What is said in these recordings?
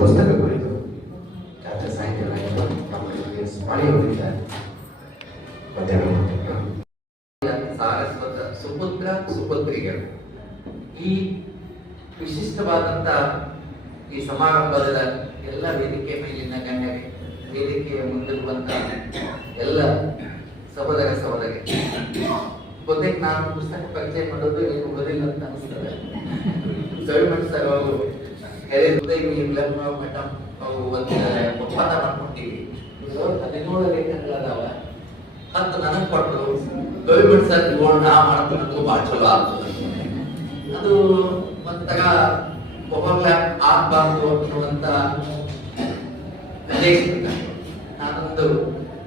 ಪುಸ್ತಕ ಕುರಿತು ಡಾಕ್ಟರ್ ಸಾಹಿತ್ಯ ಪಾಳಿಯವರಿದ್ದಾರೆ. ಸಾರಸ್ವತ ಸುಪುತ್ರ ಸುಪುತ್ರಿಗಳು ಈ ವಿಶಿಷ್ಟವಾದಂತ ಈ ಸಮಾರಂಭದ ಎಲ್ಲ ವೇದಿಕೆ ಮೇಲಿನ ಗಣ್ಯರೇ, ವೇದಿಕೆಯ ಮುಂದಿರುವಂತ ಎಲ್ಲ ಸಹೋದರ ಸಹೋದರಿ, ಗೊತ್ತಕ್ಕೆ ನಾನು ಪುಸ್ತಕ ಪರಿಚಯ ಮಾಡೋದು ನೀವು ಓದಿಲ್ಲ ಅಂತ ಅನಿಸ್ತದೆ. ಗೌರ್ಮೆಂಟ್ ಸರ್ ಅವರು ಮಠ ಒಂದು ಒಪ್ಪಂದ ಮಾಡ್ಕೊಟ್ಟಿವಿ. 17 ಲೇಖನಗಳದಾವ, 10 ನನಗೆ ಕೊಟ್ಟರು. ಗೌರ್ಮೆಂಟ್ ಸರ್ ನಾ ಮಾಡ್ತೀನಿ ಭಾಳ ಚಲೋ ಆಗ್ತದೆ. ಅದು ಒಂಥರ ಓವರ್ಲ್ಯಾಪ್ ಆಗ್ಬಾರ್ದು ಅನ್ನುವಂತ ನಾನೊಂದು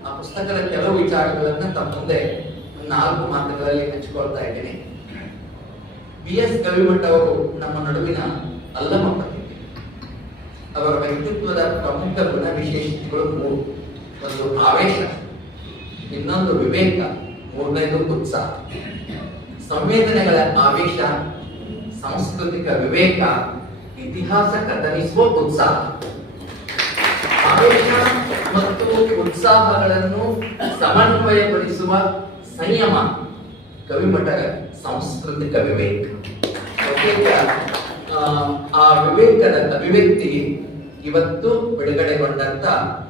ಆ ಪುಸ್ತಕದ ಕೆಲವು ವಿಚಾರಗಳನ್ನ ತಮ್ಮ ಮುಂದೆ 4 ಮಾತುಗಳಲ್ಲಿ ಹಂಚಿಕೊಳ್ತಾ ಇದ್ದೀನಿ. BS ಗವಿಮಠ ಅವರು ನಮ್ಮ ನಡುವಿನ ಅಲ್ಲಮ ಪ್ರತಿಭೆ. ಅವರ ವ್ಯಕ್ತಿತ್ವದ ಪ್ರಮುಖ ಗುಣ ವಿಶೇಷತೆಗಳು 3. ಒಂದು ಆವೇಶ, ಇನ್ನೊಂದು ವಿವೇಕ, 3ನೇದು ಉತ್ಸಾಹ. ಸಂವೇದನೆಗಳ ಆವೇಶ, ಸಾಂಸ್ಕೃತಿಕ ವಿವೇಕ, ಇತಿಹಾಸ ಕಥನಿಸುವ ಉತ್ಸಾಹ. ಆವೇಶ ಮತ್ತು ಉತ್ಸಾಹಗಳನ್ನು ಸಮನ್ವಯಗೊಳಿಸುವ ಸಂಯಮ ಕವಿಮಠರ ಸಾಂಸ್ಕೃತಿಕ ವಿವೇಕ. ಆ ವಿವೇಕದ ಅಭಿವ್ಯಕ್ತಿ ಇವತ್ತು ಬಿಡುಗಡೆಗೊಂಡಂತ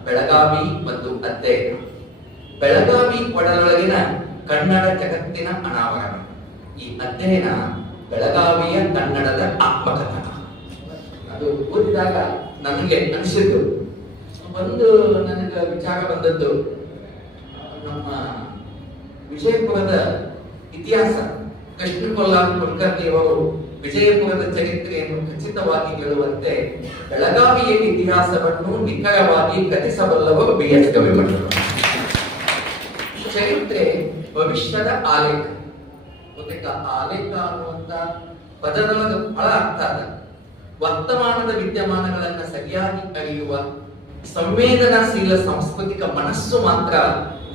ಬೆಳಗಾವಿ ಮತ್ತು ಅಧ್ಯಯನ. ಬೆಳಗಾವಿ ಒಡಲೊಳಗಿನ ಕನ್ನಡ ಜಗತ್ತಿನ ಅನಾವರಣ. ಈ ಅಧ್ಯಯನ ಬೆಳಗಾವಿಯ ಕನ್ನಡದ ಆತ್ಮಕಥನ. ಅದು ಓದಿದಾಗ ನನಗೆ ಅನಿಸಿದ್ದು ಒಂದು, ನನಗೆ ವಿಚಾರ ಬಂದದ್ದು, ನಮ್ಮ ವಿಜಯಪುರದ ಇತಿಹಾಸ ಕೃಷ್ಣ ಕೊಲ್ಲಾರ್ ಕುಲಕರ್ಣಿಯವರು ವಿಜಯಪುರದ ಚರಿತ್ರೆಯನ್ನು ಖಚಿತವಾಗಿ ಹೇಳುವಂತೆ ಬೆಳಗಾವಿಯ ಇತಿಹಾಸವನ್ನು ನಿಖರವಾಗಿ ಕಥಿಸಬಲ್ಲವರು BS ಗವಿಮಠರು. ಚರಿತ್ರೆ ಭವಿಷ್ಯದ ಆಲೇಖ. ಗೊತ್ತಿಲ್ಲ, ಆಲೇಖ ಅನ್ನುವಂತ ಪದದೊಳಗೆ ಬಹಳ ಅರ್ಥ ಅದ. ವರ್ತಮಾನದ ವಿದ್ಯಮಾನಗಳನ್ನ ಸರಿಯಾಗಿ ಅರಿಯುವ ಸಂವೇದನಾಶೀಲ ಸಾಂಸ್ಕೃತಿಕ ಮನಸ್ಸು ಮಾತ್ರ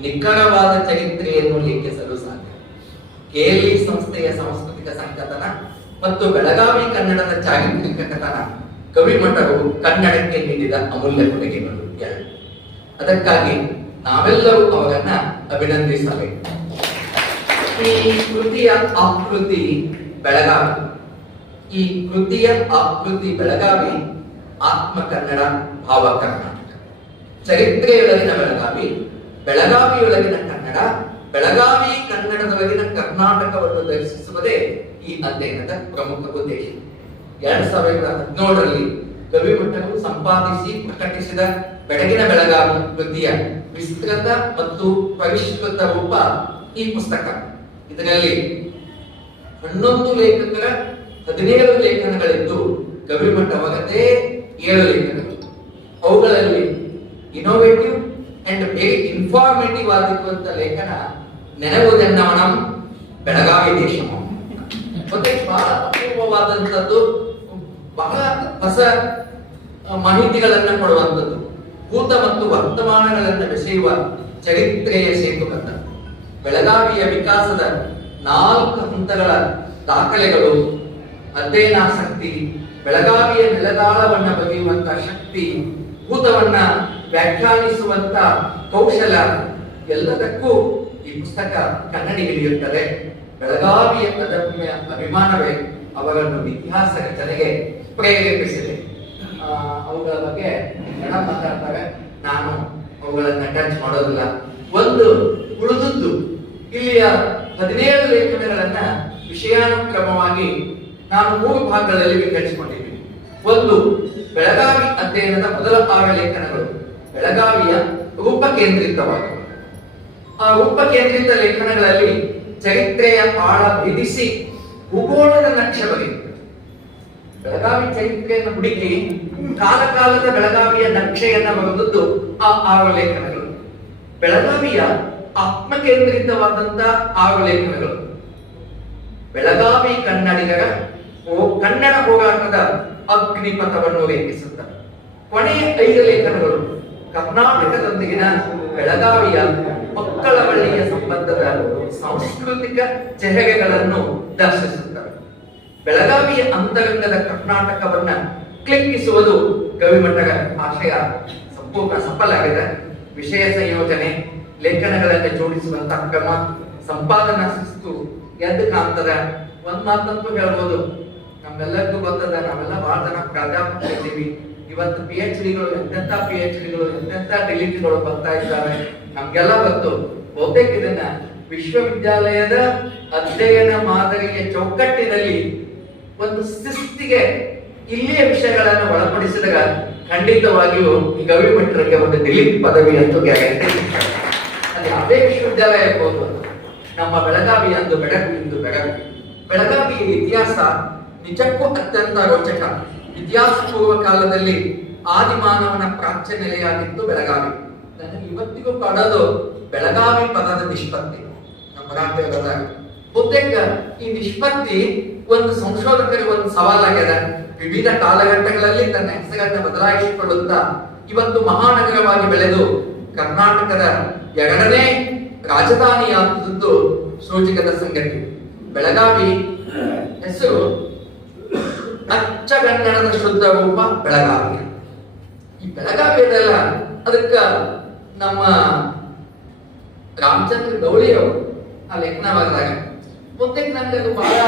ನಿಖರವಾದ ಚರಿತ್ರೆಯನ್ನು ಲೇಖಿಸಲು ಸಾಧ್ಯ. KLE ಸಂಸ್ಥೆಯ ಸಾಂಸ್ಕೃತಿಕ ಸಂಕಥನ ಮತ್ತು ಬೆಳಗಾವಿ ಕನ್ನಡದ ಚಾರಿತ್ರಿಕ ಕಥನ ಕವಿಮಠರು ಕನ್ನಡಕ್ಕೆ ನೀಡಿದ ಅಮೂಲ್ಯ ಕೊಡುಗೆಗಳು. ಅದಕ್ಕಾಗಿ ನಾವೆಲ್ಲರೂ ಅವರನ್ನ ಅಭಿನಂದಿಸಬೇಕು. ಈ ಕೃತಿಯ ಆಕೃತಿ ಬೆಳಗಾವಿ. ಈ ಕೃತಿಯ ಆಕೃತಿ ಬೆಳಗಾವಿ, ಆತ್ಮ ಕನ್ನಡ, ಭಾವ ಕರ್ನಾಟಕ. ಚರಿತ್ರೆಯೊಳಗಿನ ಬೆಳಗಾವಿ, ಬೆಳಗಾವಿಯೊಳಗಿನ ಕನ್ನಡ, ಬೆಳಗಾವಿ ಕನ್ನಡದೊಳಗಿನ ಕರ್ನಾಟಕವನ್ನು ದರ್ಶಿಸುವುದೇ ಈ ಅಧ್ಯಯನದ ಪ್ರಮುಖ ಉದ್ದೇಶ. 2017ರಲ್ಲಿ ಗವಿಮಠರು ಸಂಪಾದಿಸಿ ಪ್ರಕಟಿಸಿದ ಬೆಳಗಿನ ಬೆಳಗಾವಿ ಕೃತಿಯ ವಿಸ್ತೃತ ಮತ್ತು ಪರಿಷ್ಕೃತ ರೂಪ ಈ ಪುಸ್ತಕ. ಇದರಲ್ಲಿ 11 ಲೇಖಕರ 17 ಲೇಖನಗಳಿದ್ದು ಗವಿಮಠ ಅವರದೇ 7 ಲೇಖನಗಳು. ಅವುಗಳಲ್ಲಿ ಇನೋವೇಟಿವ್ ಅಂಡ್ ವೆರಿ ಇನ್ಫಾರ್ಮೇಟಿವ್ ಆಗಿರುವಂತ ಲೇಖನ ನೆನವುದೆನ್ನವನಂ ಬೆಳಗಾವಿ ದೇಶಂ. ಮತ್ತೆ ಬಹಳ ಅಪೂರ್ವವಾದಂಥದ್ದು, ಬಹಳ ಹೊಸ ಮಾಹಿತಿಗಳನ್ನ ಕೊಡುವಂಥದ್ದು, ಭೂತ ಮತ್ತು ವರ್ತಮಾನಗಳನ್ನು ಬೆಸೆಯುವ ಚರಿತ್ರೆಯ ಸೇತುಬದ್ಧ. ಬೆಳಗಾವಿಯ ವಿಕಾಸದ 4 ಹಂತಗಳ ದಾಖಲೆಗಳು, ಅಧ್ಯಯನಾಸಕ್ತಿ, ಬೆಳಗಾವಿಯ ನೆಲದಾಳವನ್ನ ಬಗೆಯುವಂತ ಶಕ್ತಿ, ಭೂತವನ್ನ ವ್ಯಾಖ್ಯಾನಿಸುವಂತ ಕೌಶಲ, ಎಲ್ಲದಕ್ಕೂ ಈ ಪುಸ್ತಕ ಕನ್ನಡಿ ಹಿಡಿಯುತ್ತದೆ. ಬೆಳಗಾವಿಯ ಅದಮ್ಯ ಅಭಿಮಾನವೇ ಅವರನ್ನು ಇತಿಹಾಸ ರಚನೆಗೆ ಪ್ರೇರೇಪಿಸಿದೆ. ಅವುಗಳ ಬಗ್ಗೆ ಮೇಡಮ್ ಮಾತಾಡ್ತಾರೆ, ನಾನು ಅವುಗಳನ್ನ ಟಚ್ ಮಾಡೋದಿಲ್ಲ. ಒಂದು ಉಳಿದದ್ದು ಇಲ್ಲಿಯ 17 ಲೇಖನಗಳನ್ನ ವಿಷಯಾನುಕ್ರಮವಾಗಿ ನಾನು 3 ಭಾಗಗಳಲ್ಲಿ ವಿಂಗಡಿಸಿಕೊಂಡಿದ್ದೀನಿ. ಒಂದು, ಬೆಳಗಾವಿ ಅಧ್ಯಯನದ ಮೊದಲ 6 ಲೇಖನಗಳು ಬೆಳಗಾವಿಯ ರೂಪ ಕೇಂದ್ರಿತವಾಗಿವೆ. ಆ ರೂಪ ಕೇಂದ್ರಿತ ಲೇಖನಗಳಲ್ಲಿ ಚರಿತ್ರೆಯ ಆಳ ಭೇದಿಸಿ ಭೂಗೋಳದ ನಕ್ಷೆ ಬರೆಯುತ್ತದೆ. ಬೆಳಗಾವಿ ಚರಿತ್ರೆಯನ್ನು ಹುಡುಕಿ ಕಾಲಕಾಲದ ಬೆಳಗಾವಿಯ ನಕ್ಷೆಯನ್ನ ಬರೆದದ್ದು ಆ 6 ಲೇಖನಗಳು. ಬೆಳಗಾವಿಯ ಆತ್ಮಕೇಂದ್ರಿತವಾದಂತ 6 ಲೇಖನಗಳು ಬೆಳಗಾವಿ ಕನ್ನಡಿಗರ ಕನ್ನಡ ಹೋರಾಟದ ಅಗ್ನಿಪಥವನ್ನು ರೇಖಿಸುತ್ತವೆ. ಕೊನೆಯ 5 ಲೇಖನಗಳು ಕರ್ನಾಟಕದೊಂದಿಗಿನ ಬೆಳಗಾವಿಯ ಮಕ್ಕಳವಳ್ಳಿಯ ಸಂಬಂಧದ ಸಾಂಸ್ಕೃತಿಕ ಚೆಹರೆಗಳನ್ನು ದರ್ಶಿಸುತ್ತವೆ. ಬೆಳಗಾವಿಯ ಅಂತರಂಗದ ಕರ್ನಾಟಕವನ್ನ ಕ್ಲಿಕ್ಕಿಸುವುದು ಗವಿಮಠದ ಆಶಯ ಸಂಪೂರ್ಣ ಸಫಲ ಆಗಿದೆ. ವಿಷಯ ಸಂಯೋಜನೆ, ಲೇಖನಗಳನ್ನು ಜೋಡಿಸುವಂತಹ ಕ್ರಮ, ಸಂಪಾದನಾ ಶಿಸ್ತು ಎದ್ದು ಕಾಣ್ತದ. ಒಂದ್ ಮಾತಂತೂ ಹೇಳ್ಬೋದು, ನಮ್ಮೆಲ್ಲರಿಗೂ ಗೊತ್ತದ, ನಾವೆಲ್ಲ ಬಹಳ ಜನ ಪ್ರಾಧ್ಯಾಪಕರಿದ್ದೀವಿ. ಇವತ್ತು PhDಗಳು ಎಂತೆಂತ PhDಗಳು ಎಂತೆಂತ ಡಿಲಿಟ್ಗಳು ಬರ್ತಾ ಇದ್ದಾರೆ, ನಮ್ಗೆಲ್ಲ ಗೊತ್ತು. ಬಹುತೇಕ ಇದನ್ನ ವಿಶ್ವವಿದ್ಯಾಲಯದ ಅಧ್ಯಯನ ಮಾದರಿಯ ಚೌಕಟ್ಟಿನಲ್ಲಿ ಒಂದು ಶಿಸ್ತಿಗೆ ಇಲ್ಲಿಯ ವಿಷಯಗಳನ್ನು ಒಳಪಡಿಸಿದಾಗ ಖಂಡಿತವಾಗಿಯೂ ಈ ಗವಿಮಠರಿಗೆ ಒಂದು ಡಿಲಿಟ್ ಪದವಿ ಅಂತೂ ಗ್ಯಾರಂಟಿ. ಅದು ಯಾವುದೇ ವಿಶ್ವವಿದ್ಯಾಲಯ ಇರ್ಬೋದು. ನಮ್ಮ ಬೆಳಗಾವಿ ಅಂದು ಬೆಳಕು ಇಂದು ಬೆಳಕು. ಬೆಳಗಾವಿಯ ಇತಿಹಾಸ ನಿಜಕ್ಕೂ ಅತ್ಯಂತ ರೋಚಕ. ಇತಿಹಾಸ ಪೂರ್ವ ಕಾಲದಲ್ಲಿ ಆದಿಮಾನವನ ಪ್ರಾಚ್ಯ ನೆಲೆಯಾಗಿತ್ತು ಬೆಳಗಾವಿ. ನನಗೆ ಇವತ್ತಿಗೂ ಕಾಡೋದು ಬೆಳಗಾವಿ ಪದದ ನಿಷ್ಪತ್ತಿ. ನಮ್ಮ ಮರಾಠಿಯವರ ಬಹುತೇಕ ಈ ನಿಷ್ಪತ್ತಿ ಒಂದು ಸಂಶೋಧಕರಿಗೆ ಒಂದು ಸವಾಲಾಗಿದೆ. ವಿವಿಧ ಕಾಲಘಟ್ಟಗಳಲ್ಲಿ ತನ್ನ ಹೆಸರನ್ನು ಬದಲಾಯಿಸಿಕೊಳ್ಳುತ್ತಾ ಇವತ್ತು ಮಹಾನಗರವಾಗಿ ಬೆಳೆದು ಕರ್ನಾಟಕದ ಎರಡನೇ ರಾಜಧಾನಿಯಾದದ್ದು ಸೋಜಿಗದ ಸಂಗತಿ. ಬೆಳಗಾವಿ ಹೆಸರು ಅಚ್ಚಗನ್ನಡದ ಶುದ್ಧ ರೂಪ ಬೆಳಗಾವಿ. ಈ ಬೆಳಗಾವಿಯದೆಲ್ಲ ಅದಕ್ಕ ನಮ್ಮ ರಾಮಚಂದ್ರ ಗೌಳಿಯವರು ಆ ಲೇಖನ ಬರೆದಾಗ ಬಹುತೇಕ ನನಗೆ ಅದು ಬಹಳ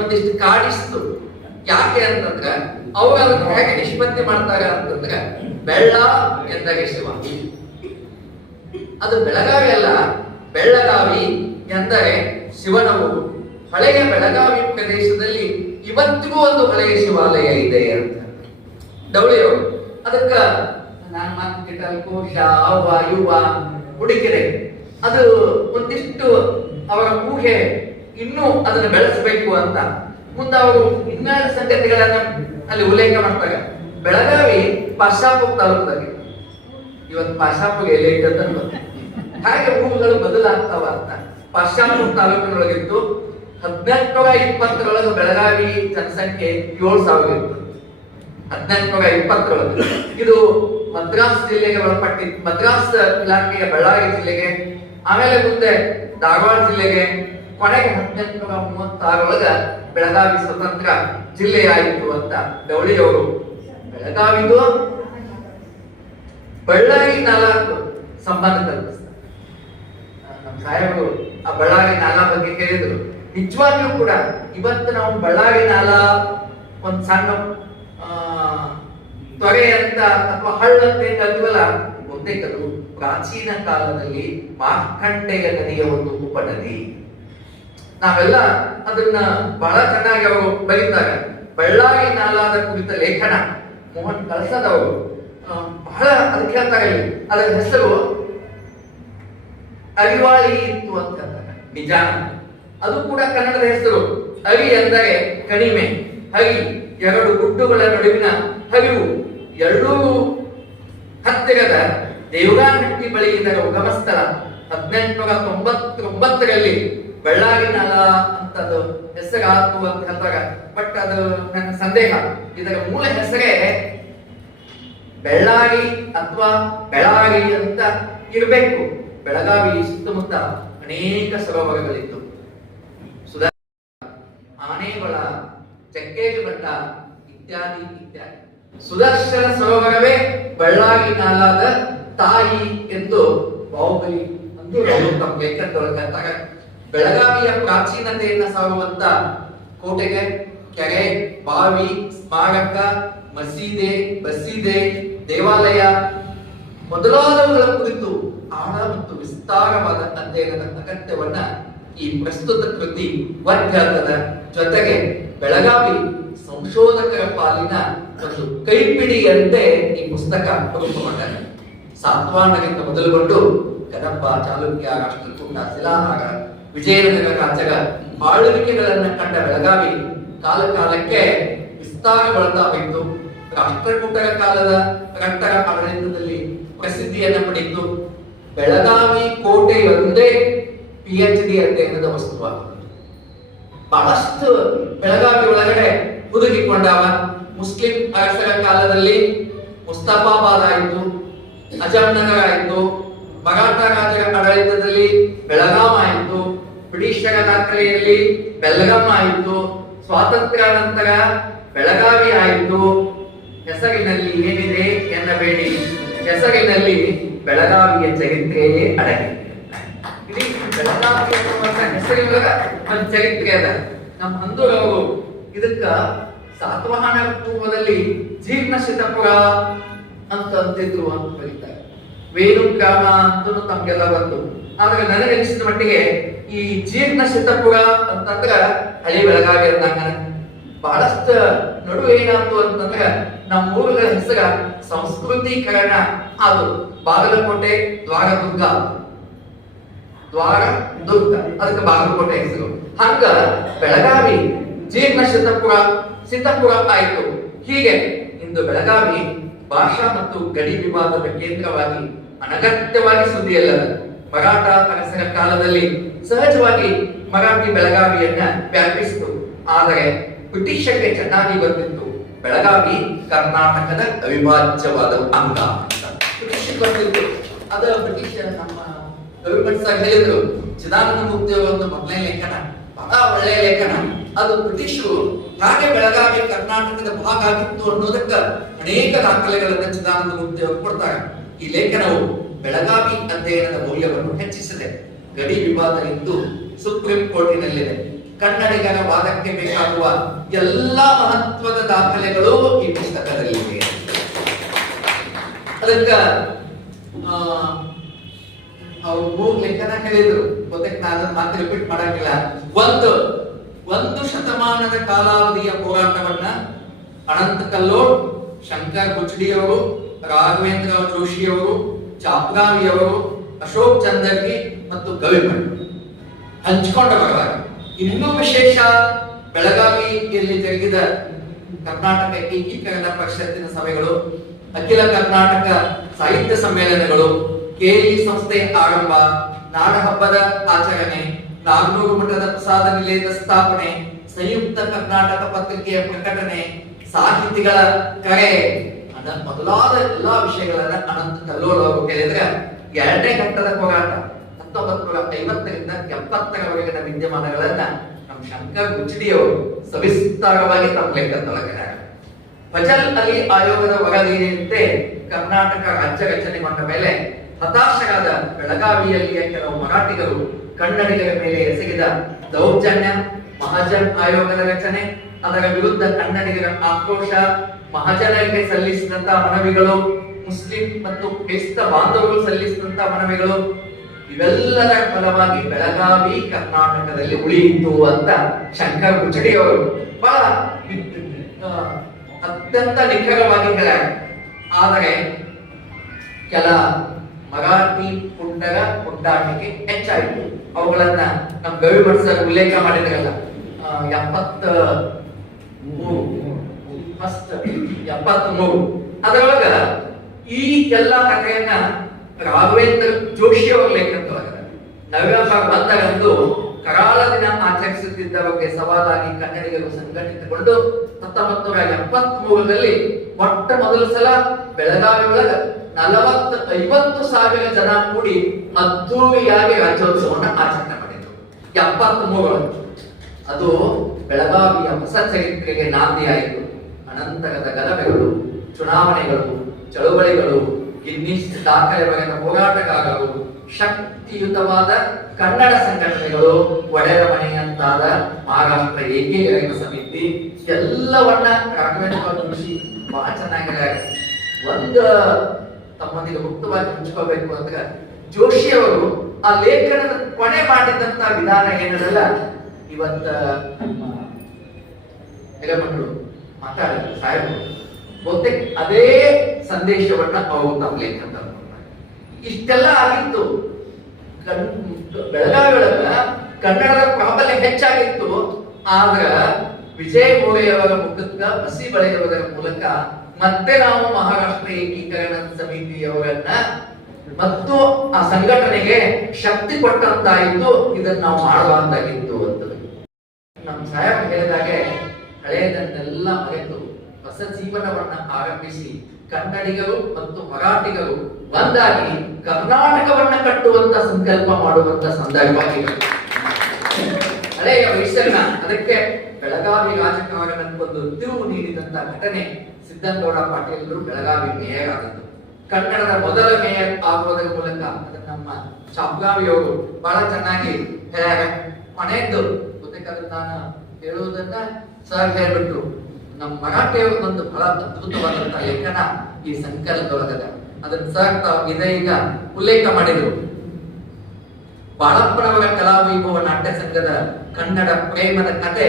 ಒಂದಿಷ್ಟು ಕಾಡಿಸ್ತು. ಯಾಕೆ ಅಂತಂದ್ರೆ ಅವರು ಅದನ್ನ ಹೇಗೆ ನಿಷ್ಪತ್ತಿ ಮಾಡ್ತಾರೆ ಅಂತಂದ್ರೆ ಬೆಳ್ಳ ಎಂದರೆ ಶಿವ. ಅದು ಬೆಳಗಾವಿ ಅಲ್ಲ, ಬೆಳ್ಳಗಾವಿ ಎಂದರೆ ಶಿವನ ಊರು. ಹಳೆಯ ಬೆಳಗಾವಿ ಪ್ರದೇಶದಲ್ಲಿ ಇವತ್ತಿಗೂ ಒಂದು ಹಳೆಯ ಶಿವಾಲಯ ಇದೆ ಅಂತ ಡೌಳಿಯವರು. ಅದಕ್ಕ ನಾನು ಮಾತು ಕೋಶ ವಾಯುವ ಹುಡುಕಿದೆ. ಅದು ಒಂದಿಷ್ಟು ಅವರ ಊಹೆ ಇನ್ನೂ ಅದನ್ನು ಬೆಳೆಸಬೇಕು ಅಂತ ಮುಂದೆ ಅವರು ಇನ್ನೆರಡು ಸಂಗತಿಗಳನ್ನ ಅಲ್ಲಿ ಉಲ್ಲೇಖ ಮಾಡ್ತಾರೆ. ಬೆಳಗಾವಿ ಪಾಶಾಪುರ ತಾಲೂಕದಾಗಿ, ಇವತ್ತು ಪಾಶಾಪುರ ಎಲ್ಲಿ ಇಟ್ಟಂತ ಹಾಗೆ ಊರುಗಳು ಬದಲಾಗ್ತಾವ ಅಂತ. ಪಾಶಾಪುರ ತಾಲೂಕಿನೊಳಗಿತ್ತು 1820 ಬೆಳಗಾವಿ ಜನಸಂಖ್ಯೆ 7,000 ಇತ್ತು. 1820 ಇದು ಮದ್ರಾಸ್ ಜಿಲ್ಲೆಗೆ ಒಳಪಟ್ಟಿತ್ತು. ಮದ್ರಾಸ್ ಇಲಾಖೆಯ ಬಳ್ಳಾರಿ ಜಿಲ್ಲೆಗೆ, ಆಮೇಲೆ ಮುಂದೆ ಧಾರವಾಡ ಜಿಲ್ಲೆಗೆ, ಕೊನೆಗೆ 1836 ಬೆಳಗಾವಿ ಸ್ವತಂತ್ರ ಜಿಲ್ಲೆಯಾಯಿತು ಅಂತ ಡೌಳಿಯವರು. ಬೆಳಗಾವಿದು ಬಳ್ಳಾರಿ ನಾಲ್ಕು ಸಂಬಂಧ ಕಲ್ಪಿಸ್ತಾರೆ. ನಮ್ಮ ಸಾಹೇಬರು ಆ ಬಳ್ಳಾರಿ ನಾಲಾ ಬಗ್ಗೆ ಕೇಳಿದ್ರು. ನಿಜವಾಗಿಯೂ ಕೂಡ ಇವತ್ತು ನಾವು ಬಳ್ಳಾರಿ ನಾಲಾ ಒಂದ್ ಸಣ್ಣ ತೊರೆ ಅಂತ ಅಥವಾ ಹಳ್ಳ ಅಂತ ಕಲ್ತೀವಲ್ಲ, ಬಹುತೇಕದು ಪ್ರಾಚೀನ ಕಾಲದಲ್ಲಿ ಮಾರ್ಕಂಡೆಯ ನದಿಯ ಒಂದು ಉಪನದಿ. ನಾವೆಲ್ಲ ಅದನ್ನ ಬಹಳ ಚೆನ್ನಾಗಿ ಅವರು ಬರೀತಾರೆ. ಬಳ್ಳಾರಿ ನಾಲಾದ ಕುರಿತ ಲೇಖನ ಮೋಹನ್ ಕಳಸದವರು ಬಹಳ ಅದಕ್ಕೆ ಹೇಳ್ತಾರೆ. ಅದರ ಹೆಸರು ಅರಿವಾಳಿ ಇತ್ತು ಅಂತ ಹೇಳ್ತಾರೆ. ನಿಜ, ಅದು ಕೂಡ ಕನ್ನಡದ ಹೆಸರು. ಅರಿ ಎಂದರೆ ಕಣಿಮೆ, ಹರಿ ಎರಡು ಗುಡ್ಡುಗಳ ನಡುವಿನ ಹರಿವು. ಎರಡೂ ಹತ್ತಿರದ ದೇವಗಾನಹಟ್ಟಿ ಬಳಿ ಇದರ ಉಗಮ ಸ್ಥಳ. 1899 ಬಳ್ಳಾರಿ ನಾಲಾ ಅಂತದ್ದು ಹೆಸರಾತು ಅಂತ ಹೇಳ್ತಾರೆ. ಬಟ್ ಅದು ನನ್ನ ಸಂದೇಹ. ಇದರ ಮೂಲ ಹೆಸರೇ ಬೆಳ್ಳಾರಿ ಅಥವಾ ಬೆಳಾರಿ ಅಂತ ಇರಬೇಕು. ಬೆಳಗಾವಿ ಸುತ್ತಮುತ್ತ ಅನೇಕ ಸರೋವರಗಳಿತ್ತು. ಆನೆಗೊಳ, ಚಕ್ಕೆಜುಘಟ್ಟ ಇತ್ಯಾದಿ ಇತ್ಯಾದಿ. ಸುದರ್ಶನ ಸರೋವರವೇ ಬಳ್ಳಾರಿ ನಾಲಾದ ತಾಯಿ ಎಂದು ಬಾಹುಬಲಿ ಅಂತೂ ತಮ್ಮ ಲೇಖನದೊಳಗೆ ಬೆಳಗಾವಿಯ ಪ್ರಾಚೀನತೆಯನ್ನ ಸಾರುವಂತ ಕೋಟೆಗೆ, ಕೆರೆ, ಬಾವಿ, ಸ್ಮಾರಕ, ಮಸೀದೆ, ಬಸೀದೆ, ದೇವಾಲಯ ಮೊದಲಾದವುಗಳ ಕುರಿತು ಆಳ ಮತ್ತು ವಿಸ್ತಾರವಾದ ಅಧ್ಯಯನದ ಅಗತ್ಯವನ್ನ ಈ ಪ್ರಸ್ತುತ ಕೃತಿ ಒತ್ತಿ ಜೊತೆಗೆ ಬೆಳಗಾವಿ ಸಂಶೋಧಕರ ಪಾಲಿನ ಒಂದು ಕೈಪಿಡಿಯಂತೆ ಈ ಪುಸ್ತಕ ರೂಪುಗೊಂಡಿದೆ. ಸಾತ್ವಾಹನರಿಂದ ಮೊದಲುಗೊಂಡು ಕದಂಬ, ಚಾಲುಕ್ಯ, ರಾಷ್ಟ್ರಕೂಟ, ಶಿಲಾಹಾರ, ವಿಜಯನಗರ ರಾಜ್ಯದ ಆಳ್ವಿಕೆಗಳನ್ನ ಕಂಡ ಬೆಳಗಾವಿ ಕಾಲ ಕಾಲಕ್ಕೆ ವಿಸ್ತಾರಗೊಳ್ತಾ ಹೋಯಿತು. ರಾಷ್ಟ್ರಕೂಟರ ಕಾಲದ ರಕ್ತರ ಆಡಳಿತದಲ್ಲಿ ಪ್ರಸಿದ್ಧಿಯನ್ನು ಪಡೆಯಿತು. ಬೆಳಗಾವಿ ಕೋಟೆಯೊಂದೇ PhD ಅಧ್ಯಯನದ ವಸ್ತುವಾಗಿದೆ. ಬಹಳಷ್ಟು ಬೆಳಗಾವಿ ಒಳಗಡೆ ಹುದುಗಿಕೊಂಡವ. ಮುಸ್ಲಿಂ ಅರಸರ ಕಾಲದಲ್ಲಿ ಮುಸ್ತಫಾಬಾದ್ ಆಯಿತು, ಅಜಂನಗರ ಆಯಿತು, ಮರಾಠ ರಾಜರ ಆಡಳಿತದಲ್ಲಿ ಬೆಳಗಾಂ ಆಯಿತು, ಬ್ರಿಟಿಷರ ದಾಖಲೆಯಲ್ಲಿ ಬೆಳಗಾಂ ಆಯಿತು, ಸ್ವಾತಂತ್ರ್ಯ ನಂತರ ಬೆಳಗಾವಿ ಆಯಿತು. ಹೆಸರಿನಲ್ಲಿ ಏನಿದೆ ಎನ್ನಬೇಡಿ, ಹೆಸರಿನಲ್ಲಿ ಬೆಳಗಾವಿಯ ಚರಿತ್ರೆಯೇ ಅಡಗಿದೆ. ಇಡೀ ಬೆಳಗಾವಿ ಅನ್ನುವಂತ ಹೆಸರಿನೊಳಗ ಒಂದು ಚರಿತ್ರೆ ಅದ. ನಮ್ಮ ಅಂದೂರವರು ಇದಕ್ಕ ಸಾತವಾಹನ ಪೂರ್ವದಲ್ಲಿ ಜೀರ್ಣಶಿತಪುರ ಅಂತ ಅಂತಿದ್ರು ಅಂತ ಬರೀತಾರೆ. ವೇಣುಗ್ರಾಮ ಅಂತೂ ತಮ್ಗೆಲ್ಲ ಬಂತು. ಆದ್ರೆ ನನಗನಿಸಿದ ಮಟ್ಟಿಗೆ ಈ ಜೀರ್ಣಶಿತಪುರ ಅಂತಂದ್ರ ಹಳಿ ಬೆಳಗಾವಿ ಅಂದಾಗ ಬಹಳಷ್ಟು ನಡುವೆ ಏನಾಯ್ತು ಅಂತಂದ್ರ ನಮ್ಮ ಊರ ಹೆಸರ ಸಂಸ್ಕೃತೀಕರಣ ಅದು. ಬಾಗಲಕೋಟೆ ದ್ವಾರದುರ್ಗ, ದ್ವಾರ ದುರ್ಗ ಅದಕ್ಕೆ ಬಾಗಲಕೋಟೆ ಹೆಸರು. ಹಂಗ ಬೆಳಗಾವಿ ಜೀರ್ಣಶಿತಪುರ, ಸಿತಪುರ ಆಯ್ತು. ಹೀಗೆ ಇಂದು ಬೆಳಗಾವಿ ಭಾಷಾ ಮತ್ತು ಗಡಿ ವಿವಾದದ ಕೇಂದ್ರವಾಗಿ ಅನಗತ್ಯವಾಗಿ ಸುದ್ದಿಯಲ್ಲದ. ಮರಾಠ ಅರಸರ ಕಾಲದಲ್ಲಿ ಸಹಜವಾಗಿ ಮರಾಠಿ ಬೆಳಗಾವಿಯನ್ನ ವ್ಯಾಪಿಸಿತು. ಆದರೆ ಬ್ರಿಟಿಷರಿಗೆ ಚೆನ್ನಾಗಿ ಗೊತ್ತಿತ್ತು ಬೆಳಗಾವಿ ಕರ್ನಾಟಕದ ಅವಿಭಾಜ್ಯವಾದ ಅಂಗ. ಬ್ರಿಟಿಷ್ ಗೊತ್ತಿತ್ತು. ಅದ ಬ್ರಿಟಿಷ್ ನಮ್ಮ ಗವಿಮಠ ಸರ್ ಹೇಳಿದ್ರು, ಚಿದಾನಂದ ಮೂರ್ತಿ ಅವರ ಒಂದು ಮೊದಲನೇ ಲೇಖನ ಬಹಳ ಒಳ್ಳೆಯ ಲೇಖನ. ಅದು ಬ್ರಿಟಿಷರು ಹಾಗೆ ಬೆಳಗಾವಿ ಕರ್ನಾಟಕದ ಭಾಗ ಆಗಿತ್ತು ಅನ್ನೋದಕ್ಕ ಅನೇಕ ದಾಖಲೆಗಳನ್ನು ಚಿದಾನಂದ ಮೂರ್ತಿ ಅವರು ಕೊಡ್ತಾರೆ. ಈ ಲೇಖನವು ಬೆಳಗಾವಿ ಅಧ್ಯಯನದ ಮೌಲ್ಯವನ್ನು ಹೆಚ್ಚಿಸಿದೆ. ಗಡಿ ವಿವಾದ ಇಂದು ಸುಪ್ರೀಂ ಕೋರ್ಟಿನಲ್ಲಿದೆ. ಕನ್ನಡಿಗರ ವಾದಕ್ಕೆ ಬೇಕಾಗುವ ಎಲ್ಲಾ ಮಹತ್ವದ ದಾಖಲೆಗಳು ಈ ಪುಸ್ತಕದಲ್ಲಿವೆ. ಅದಕ್ಕ ಅವ್ರು 3 ಲೇಖನ ಹೇಳಿದ್ರು. ಗೊತ್ತಕ್ಕೆ ನಾನು ಮಾತು ರಿಪೀಟ್ ಮಾಡಂಗಿಲ್ಲ. ಒಂದು ಶತಮಾನದ ಕಾಲಾವಧಿಯ ಹೋರಾಟವನ್ನ ಅನಂತ ಕಲ್ಲೋಳ್, ಶಂಕರ್ ಬುಚ್ಡಿಯವರು, ರಾಘವೇಂದ್ರ ಜೋಶಿಯವರು, ಚಾಪ್ಗಾವಿಯವರು, ಅಶೋಕ್ ಚಂದರ್ಗಿ ಮತ್ತು ಗವಿಮಠ್ ಹಂಚಿಕೊಂಡ ಬರಲಾಗ. ಇನ್ನೂ ವಿಶೇಷ, ಬೆಳಗಾವಿಯಲ್ಲಿ ಜರುಗಿದ ಕರ್ನಾಟಕ ಏಕೀಕರಣ ಪರಿಷತ್ತಿನ ಸಭೆಗಳು, ಅಖಿಲ ಕರ್ನಾಟಕ ಸಾಹಿತ್ಯ ಸಮ್ಮೇಳನಗಳು, ಕೆಎಲ್ಇ ಸಂಸ್ಥೆ ಆರಂಭ, ನಾಡಹಬ್ಬದ ಆಚರಣೆ, ನಾಗನೂರು ಮಠದ ಪ್ರಸಾದ ನಿಲಯದ ಸ್ಥಾಪನೆ, ಸಂಯುಕ್ತ ಕರ್ನಾಟಕ ಪತ್ರಿಕೆಯ ಪ್ರಕಟಣೆ, ಸಾಹಿತಿಗಳ ಕರೆ ಮೊದಲಾದ ಎಲ್ಲಾ ವಿಷಯಗಳನ್ನ ಅನಂತ ಕಲ್ಲೋಳ್ ಅವರು ಹೇಳಿದ್ರೆ, 2ನೇ ಘಟ್ಟದ ಹೋರಾಟ 1950ರಿಂದ 70ರವರೆಗಿನ ವಿದ್ಯಮಾನಗಳನ್ನ ನಮ್ಮ ಶಂಕರ್ ಬುಚ್ಡಿಯವರು ಸವಿಸ್ತಾರವಾಗಿ ತಮ್ಮ ಲೆಕ್ಕದೊಳಗಿದ್ದಾರೆ. ಫಜಲ್ ಅಲಿ ಆಯೋಗದ ವರದಿಯಂತೆ ಕರ್ನಾಟಕ ರಾಜ್ಯ ರಚನೆಗೊಂಡ ಮೇಲೆ ಹತಾಶರಾದ ಬೆಳಗಾವಿಯಲ್ಲಿಯ ಕೆಲವು ಮರಾಠಿಗರು ಕನ್ನಡಿಗರ ಮೇಲೆ ಎಸಗಿದ ದೌರ್ಜನ್ಯ, ಮಹಾಜನ್ ಆಯೋಗದ ರಚನೆ, ಅದರ ವಿರುದ್ಧ ಕನ್ನಡಿಗರ ಆಕ್ರೋಶ, ಮಹಾಜನರಿಗೆ ಸಲ್ಲಿಸಿದಂತಹ ಮನವಿಗಳು, ಮುಸ್ಲಿಂ ಮತ್ತು ಕ್ರೈಸ್ತ ಬಾಂಧವರು ಸಲ್ಲಿಸಿದಂತಹ ಮನವಿಗಳು, ಇವೆಲ್ಲದರ ಫಲವಾಗಿ ಬೆಳಗಾವಿ ಕರ್ನಾಟಕದಲ್ಲಿ ಉಳಿಯಿತು ಅಂತ ಶಂಕರ್ ಬುಚ್ಡಿಯವರು ಬಹಳ ಅತ್ಯಂತ ನಿಖರವಾಗಿ ಹೇಳ್ಯಾರ. ಆದರೆ ಕೆಲ ಮರಾಠಿ ಪುಂಡರ ಪುಂಡಾಟಿಕೆ ಹೆಚ್ಚಾಯಿತು. ಅವುಗಳನ್ನ ನಮ್ಮ ಗವಿಮಠ ಸರ್ ಉಲ್ಲೇಖ ಮಾಡಿದ್ರಲ್ಲ, 73 ಅದರೊಳಗ ಈ ಎಲ್ಲ ಕಥೆಯನ್ನ ರಾಘವೇಂದ್ರ ಜೋಶಿ ಅವರ ಲೇಖನದೊಳಗ ನವೆಂಬರ್ 1ರಂದು ಕರಾಳ ದಿನ ಆಚರಿಸುತ್ತಿದ್ದ ಬಗ್ಗೆ ಸವಾಲಾಗಿ ಕನ್ನಡಿಗರು ಸಂಘಟಿತಗೊಂಡು 1973ರಲ್ಲಿ ಮೊಟ್ಟ ಮೊದಲ ಸಲ ಬೆಳಗಾವಿ ಒಳಗ 40-50 ಸಾವಿರ ಜನ ಕೂಡಿ ಅದ್ದೂರಿಯಾಗಿ ರಾಜ್ಯೋತ್ಸವವನ್ನು ಆಚರಣೆ ಮಾಡಿದ್ರು 73. ಅದು ಬೆಳಗಾವಿಯ ಹೊಸ ಚರಿತ್ರೆಗೆ ನಾಂದಿಯಾಯಿತು. ಅನಂತರದ ಗಲಭೆಗಳು, ಚುನಾವಣೆಗಳು, ಚಳುವಳಿಗಳು, ಗಿನ್ನಿಸ್ ದಾಖಲೆ ಬರೆದ ಹೋರಾಟಗಾರರು, ಶಕ್ತಿಯುತವಾದ ಕನ್ನಡ ಸಂಘಟನೆಗಳು, ಒಡೆಯರ ಮನೆಯಂತಾದ ಮಹಾರಾಷ್ಟ್ರ ಏಕೀಕರಣ ಸಮಿತಿ ಎಲ್ಲವನ್ನ ರಾಘವೇಂದ್ರ ಜೋಶಿ ಬಹಳ ಚೆನ್ನಾಗಿದೆ. ಒಂದು ತಮ್ಮೊಂದಿಗೆ ಮುಕ್ತವಾಗಿ ಹಂಚ್ಕೋಬೇಕು ಅಂದ್ರೆ, ಜೋಶಿ ಅವರು ಆ ಲೇಖನದ ಕೊನೆ ಮಾಡಿದಂತ ವಿಧಾನ ಏನದಲ್ಲ, ಇವತ್ತ ಹಿರೇಮಠರು ಮಾತಾಡಿದ್ರು ಸಾಹೇಬರು, ಬಹುತೇಕ ಅದೇ ಸಂದೇಶವನ್ನ ಅವರು ತಮ್ಮ ಲೇಖನ. ಇಷ್ಟೆಲ್ಲ ಆಗಿತ್ತು. ಬೆಳಗಾವಿ ಒಳಗ ಕನ್ನಡದ ಪ್ರಾಬಲ್ಯ ಹೆಚ್ಚಾಗಿತ್ತು. ಆದ್ರ ವಿಜಯ ಮೋರೆಯವರ ಮುಖಕ್ಕ ಹಸಿ ಬಳೆಯುವುದರ ಮೂಲಕ ಮತ್ತೆ ನಾವು ಮಹಾರಾಷ್ಟ್ರ ಏಕೀಕರಣ ಸಮಿತಿಯವರನ್ನ ಮತ್ತು ಆ ಸಂಘಟನೆಗೆ ಶಕ್ತಿ ಕೊಟ್ಟಂತಾಯಿತು. ಇದನ್ನ ನಾವು ಮಾಡಬಾರ್ದಾಗಿತ್ತು ಅಂತ ನಮ್ಮ ಸಾಹೇಬ್ ಹೇಳಿದಾಗೆ, ಹಳೆಯದನ್ನೆಲ್ಲ ಮರೆತು ಹೊಸ ಜೀವನವನ್ನ ಆರಂಭಿಸಿ ಕನ್ನಡಿಗರು ಮತ್ತು ಮರಾಠಿಗರು ಒಂದಾಗಿ ಕರ್ನಾಟಕವನ್ನ ಕಟ್ಟುವಂತ ಸಂಕಲ್ಪ ಮಾಡುವಂತ ಸಂದರ್ಭವಾಗಿದೆ. ಹಳೆಯ ವೈಷಮ್ಯ ಅದಕ್ಕೆ ಬೆಳಗಾವಿ ರಾಜಕಾರಣಕ್ಕೊಂದು ತಿರುವು ನೀಡಿದಂತ ಘಟನೆ ಸಿದ್ದನಗೌಡ ಪಾಟೀಲರು ಬೆಳಗಾವಿ ಮೇಯರ್ ಆದದ್ದು. ಕನ್ನಡದ ಮೊದಲ ಮೇಯರ್ ಆಗುವುದರ ಮೂಲಕ ಅದನ್ನ ನಮ್ಮ ಚಾಪ್ಗಾವಿಯವರು ಬಹಳ ಚೆನ್ನಾಗಿ ಹೇಳ್ಯಾರ. ಮನೆಯದ್ದು ಗೊತ್ತಾದ್ರೆ ನಾನು ಹೇಳುವುದನ್ನ ಸರ್ ಹೇಳ್ಬಿಟ್ರು. ನಮ್ಮ ಮರಾಠಿಯವರು ಒಂದು ಬಹಳ ಅದ್ಭುತವಾದಂತಹ ಲೇಖನ ಈ ಸಂಕಲನದೊಳಗದ. ಅದನ್ನ ಸರ್ ಈಗ ಉಲ್ಲೇಖ ಮಾಡಿದ್ರು. ಬಾಳಪ್ಪನವರ ಕಲಾವೈಭವ ನಾಟ್ಯ ಸಂಘದ ಕನ್ನಡ ಪ್ರೇಮದ ಕತೆ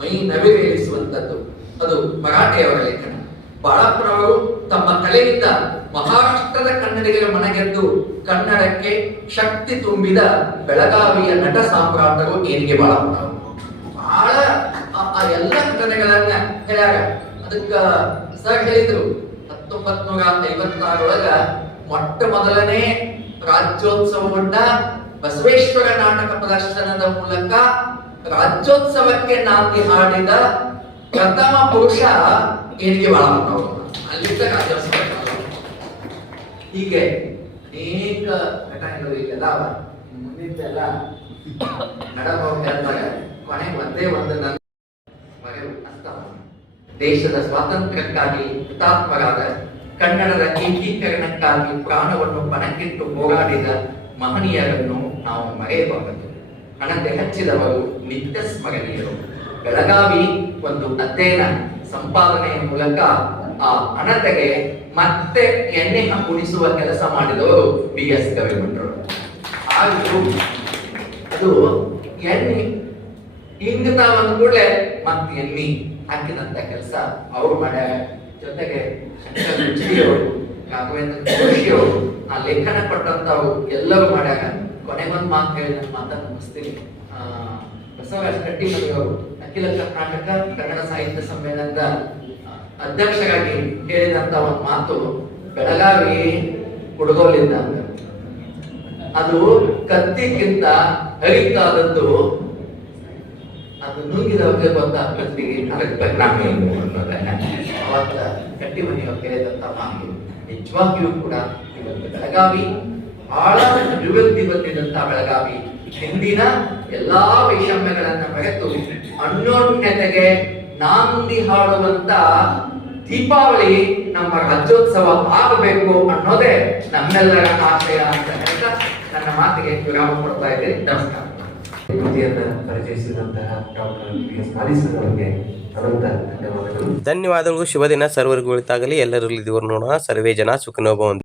ಮೈ ನವಿರೇಳಿಸುವಂತದ್ದು. ಅದು ಮರಾಠಿಯವರ ಲೇಖನ. ಬಾಳಪ್ಪನವರು ತಮ್ಮ ಕಲೆಯಿಂದ ಮಹಾರಾಷ್ಟ್ರದ ಕನ್ನಡಿಗರ ಮನಗೆದ್ದು ಕನ್ನಡಕ್ಕೆ ಶಕ್ತಿ ತುಂಬಿದ ಬೆಳಗಾವಿಯ ನಟ ಸಾಮ್ರಾಟರು ಏನಿಗೆ ಬಾಳಪ್ಪನವರು. ಬಹಳ ಆ ಎಲ್ಲ ಘಟನೆಗಳನ್ನ ಹೇಳ್ಯಾರ. ಅದಕ್ಕ ಸರ್ ಹೇಳಿದ್ರು 1956 ಮೊಟ್ಟ ಮೊದಲನೇ ರಾಜ್ಯೋತ್ಸವವನ್ನ ಬಸವೇಶ್ವರ ನಾಟಕ ಪ್ರದರ್ಶನದ ಮೂಲಕ ರಾಜ್ಯೋತ್ಸವಕ್ಕೆ ನಾಂದಿ ಹಾಡಿದ ಪ್ರಥಮ ಪುರುಷ ಏನಿಗೆ ಬಾಳಪ್ಪನವರು. ಅಲ್ಲಿಂದ ರಾಜ್ಯೋತ್ಸವ. ಹೀಗೆ ಅನೇಕ ಘಟನೆಗಳು ಈಗೆಲ್ಲ ಮುಂದಿದ್ದೆಲ್ಲ ನಡೆದಾಗ ಕೊನೆಗೆ ಒಂದೇ ಒಂದು ನನ್ನ ಮರೆವು ಅಂತ. ದೇಶದ ಸ್ವಾತಂತ್ರ್ಯಕ್ಕಾಗಿ ಹುತಾತ್ಮರಾದ, ಕನ್ನಡದ ಏಕೀಕರಣಕ್ಕಾಗಿ ಪ್ರಾಣವನ್ನು ಪಣಕ್ಕಿಟ್ಟು ಹೋರಾಡಿದ ಮಹನೀಯರನ್ನು ನಾವು ಮರೆಯಬಾರದು. ಹಣತೆ ಹಚ್ಚಿದವರು ನಿತ್ಯ ಸ್ಮರಣೀಯರು. ಬೆಳಗಾವಿ ಒಂದು ಅಧ್ಯಯನ ಸಂಪಾದನೆಯ ಮೂಲಕ ಆ ಹಣತೆಗೆ ಮತ್ತೆ ಎಣ್ಣೆ ಕುಣಿಸುವ ಕೆಲಸ ಮಾಡಿದವರು BS ಗವಿಮಠರು. ಅದು ಎಣ್ಣೆ ಹಿಂಗ ಒಂದ್ ಕೂಡಲೇ ಮತ್ತೆ ಎಣ್ಣೆ ಹಾಕಿದಂತ ಕೆಲಸ ಅವರು ಮಾಡ್ಯಾರ. ಜೊತೆಗೆ ಶಂಕರ್ ಮುಚ್ಚಿಯವರು, ರಾಘವೇಂದ್ರ ಜೋಶಿಯವರು, ಆ ಲೇಖನ ಕೊಟ್ಟಂತವ್ರು ಎಲ್ಲರೂ ಮಾಡ್ಯಾರ. ಕೊನೆಗೊಂದು ಮಾತು ಹೇಳಿ ನನ್ನ ಮಾತನ್ನು ಮುಗಿಸ್ತೀನಿ. ಬಸವರಾಜ್ ಕಟ್ಟಿಮನಿಯವರು ಅಖಿಲ ಕರ್ನಾಟಕ ಕನ್ನಡ ಸಾಹಿತ್ಯ ಸಮ್ಮೇಳನದ ಅಧ್ಯಕ್ಷರಾಗಿ ಹೇಳಿದಂತ ಒಂದು ಮಾತು, ಬೆಳಗಾವಿ ಕುಡುಗೋಲಿಂದ ಅದು ಕತ್ತಿಗಿಂತ ಹರಿತಾದದ್ದು, ಅದು ನುಂಗಿದವ್ರಿಗೆ ಗೊತ್ತಾಗ್ತದೆ ಅದಕ್ಕೆ ಪರಿಣಾಮ ಏನು ಅನ್ನೋದನ್ನ ಅವತ್ತ ಕಟ್ಟಿಮನಿಯವರು ಹೇಳಿದಂತ ಮಾತು ನಿಜವಾಗಿಯೂ ಕೂಡ ಇವತ್ತು ಬೆಳಗಾವಿ ಬಹಳ ಅಭಿವೃದ್ಧಿ ಹೊಂದಿದಂತ ಬೆಳಗಾವಿ ಹಿಂದಿನ ಎಲ್ಲಾ ವೈಷಮ್ಯಗಳನ್ನ ಮರೆತು ಅನ್ಯೋನ್ಯತೆಗೆ ನಾಂದಿ ಹಾಡುವಂತ ದೀಪಾವಳಿ ನಮ್ಮ ರಾಜ್ಯೋತ್ಸವ ಆಗಬೇಕು ಅನ್ನೋದೇ ನಮ್ಮೆಲ್ಲರ ಆಶಯ ಅಂತ ಹೇಳ್ತಾ ನನ್ನ ಮಾತಿಗೆ ವಿರಾಮ ಕೊಡ್ತಾ ಇದ್ದೇನೆ. ನಮಸ್ಕಾರ. ಕೃತಿಯನ್ನ ಪರಿಚಯಿಸಿದಂತಹ ಡಾಕ್ಟರ್ BS ಪಾಲಿಸರ್ ಅವರಿಗೆ ಅನಂತ ಧನ್ಯವಾದಗಳು. ಧನ್ಯವಾದಗಳು. ಶುಭ ದಿನ ಸರ್ವರಿಗೂ ಒಳಿತಾಗಲಿ. ಎಲ್ಲರಲ್ಲಿ ದೇವರು ನೋಡೋಣ. ಸರ್ವೇ ಜನ ಸುಖಿನೋ ಭವಂತು.